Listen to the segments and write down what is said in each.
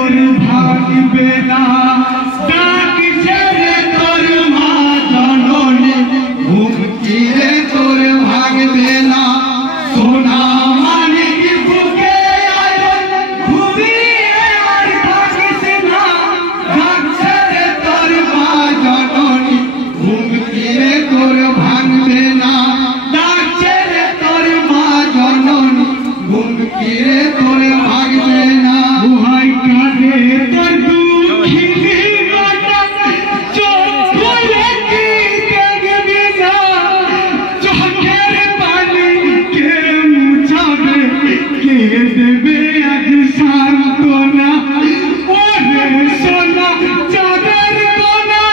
তোর ভাঙবে না ডাক ছেড়ে তোর মা জননী হুমকি রে তোর ভাঙবে না সোনা মানিক বুকে ঘুমিয়ে আর থাকিস না ডাক ছেড়ে তোর মা জননী হুমকি রে তোর ভাঙবে না ডাক ছেড়ে তোর মা জননী হুমকি রে তোর ভাঙবে না ওহাই কাঁদে তোর দুঃখিনী মাতা চোখ খুলে কি দেখবি না চোখের পানি কে মুছাবে কে দেবে আজ সান্ত্বনা ওরে সোনা চাঁদের কোনা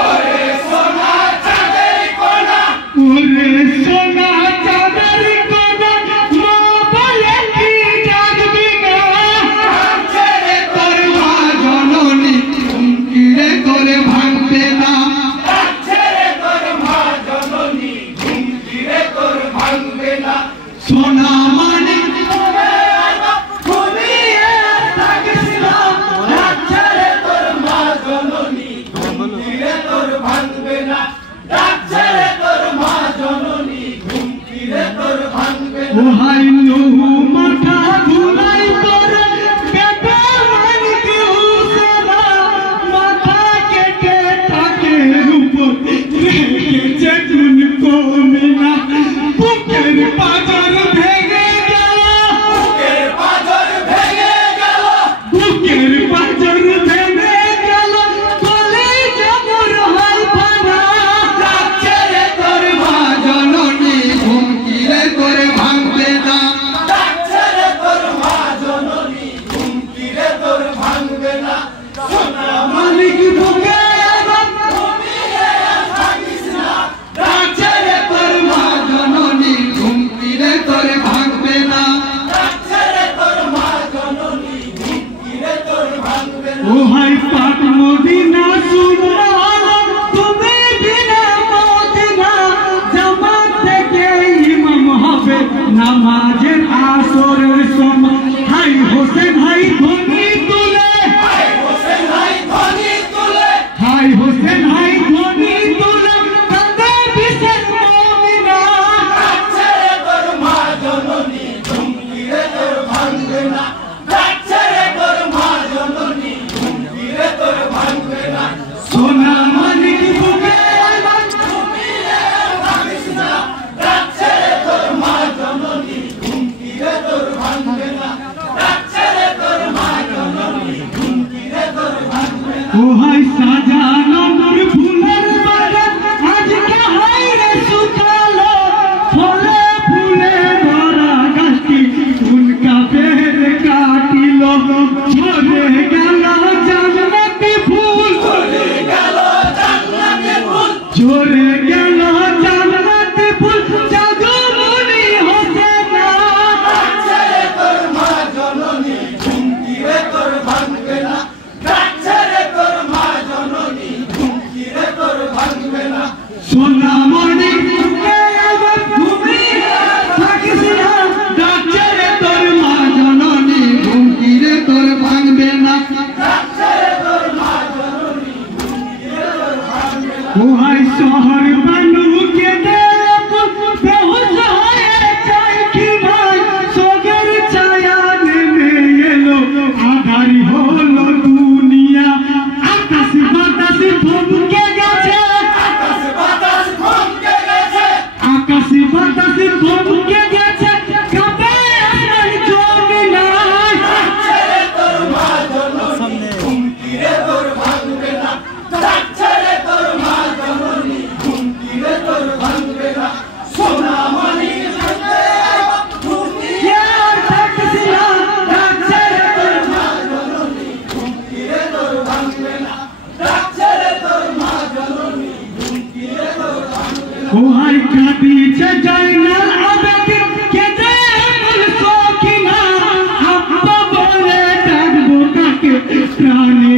ওরে সোনা চাঁদের কোনা ওরে সোনা চাঁদের কোনা মা বলে কি ডাকবি না ছেড়ে তোর মা জননী হুমকি রে তোরে ভাঙবে না ছেড়ে তোর মা জননী হুমকি রে তোর ভাঙবে না সোনা মানিক ঘুমিয়ে থাকিস না ছেড়ে তোর মা জননী হুমকি রে তোর ভাঙবে না ছেড়ে তোর মা জননী হুমকি রে তোর ভাঙবে না ওহাই নহু মাথা ধুলাই তোর বেটা মানিক হুসেনা মাথা কেটে তাকে উপর রেখেছে কোন কমিনা বুকের পাঁজর ভেঙে গেল বুকের পাঁজর ভেঙে গেল বুকের পাঁজর ভেঙে গেল বলে জবর হয় ভাড়া ছেড়ে তোর মা জননী হুমকি রে তোর ভাঙবে না ছেড়ে তোর মা জননী হুমকি রে তোর ভাঙবে না সোনা মানিক বুকে ঘুমিয়ে থাকিস না ছেড়ে তোর মা জননী হুমকি রে তোর ভাঙবে না ছেড়ে তোর মা জননী হুমকি রে তোর ভাঙবে না ওহাই পাক মদিনা সুবহান তুমি বিনা মদিনা জামাত থেকে ইমাম হবে নামাজের আসরের সময় হাই হোসেন হাই ধ্বনি তুলে হাই হোসেন হাই ধ্বনি তুলে হাই হোসেন হাই ধ্বনি তুলে কাঁদে বিশেষ মুমিনা ছেড়ে তোর মা জননী হুমকি রে তোর ভাঙবে না ছেড়ে তোর মা জননী হুমকি রে তোর ভাঙবে না সোনা মানিক বুকে ঘুমিয়ে থাকিস না ছেড়ে তোর মা জননী হুমকি রে তোর ভাঙবে না ছেড়ে তোর মা জননী হুমকি রে তোর ভাঙবে না ওহাই সাজানো মোর ফুলের বাগান আজকে হাই রে শুকালো ফলে ফুলে ভরা গাছটি উনকা বের কাটিল ঝরে গেল জান্নাতি ফুল ঝরে গেল জান্নাতি ফুল ঝরে গেল জান্নাতি ফুল জাদুমণি হোসেনা ছেড়ে তোর মা জননী হুমকি রে তোর ভাঙবে না ছেড়ে তোর মা জননী হুমকি রে তোর ভাঙবে না সোনা মানিক বুকে ঘুমিয়ে থাকিস না ছেড়ে তোর মা জননী হুমকি রে তোর ভাঙবে না ছেড়ে তোর মা জননী হুমকি রে তোর ভাঙবে না ওহাই শহর বানু কে দে বেহুশ হয়ে যায় কি ভাই সোগের ছায়া নেমে এলো আধারি হলো দুনিয়া আকাশ বাতাস থমকে গেছে আকাশ বাতাস থমকে গেছে আকাশ বাতাস থমকে গেছে কাঁপে আমার জমি নাই ছেড়ে তোর মা জননী হুমকি রে তোর ভাঙবে না ছেড়ে তোর মা জননী হুমকি রে তোর ভাঙবে না সোনা মানিক ঘুমিয়ে থাকিস না ছেড়ে তোর মা জননী হুমকি রে তোর ভাঙবে না ছেড়ে তোর মা জননী হুমকি রে তোর ভাঙবে না ওহাই কাঁদিছে জয়নাল আবেদিন কেঁদে বলছো কিনা আব্বা বলে ডাকবো কাকে প্রাণে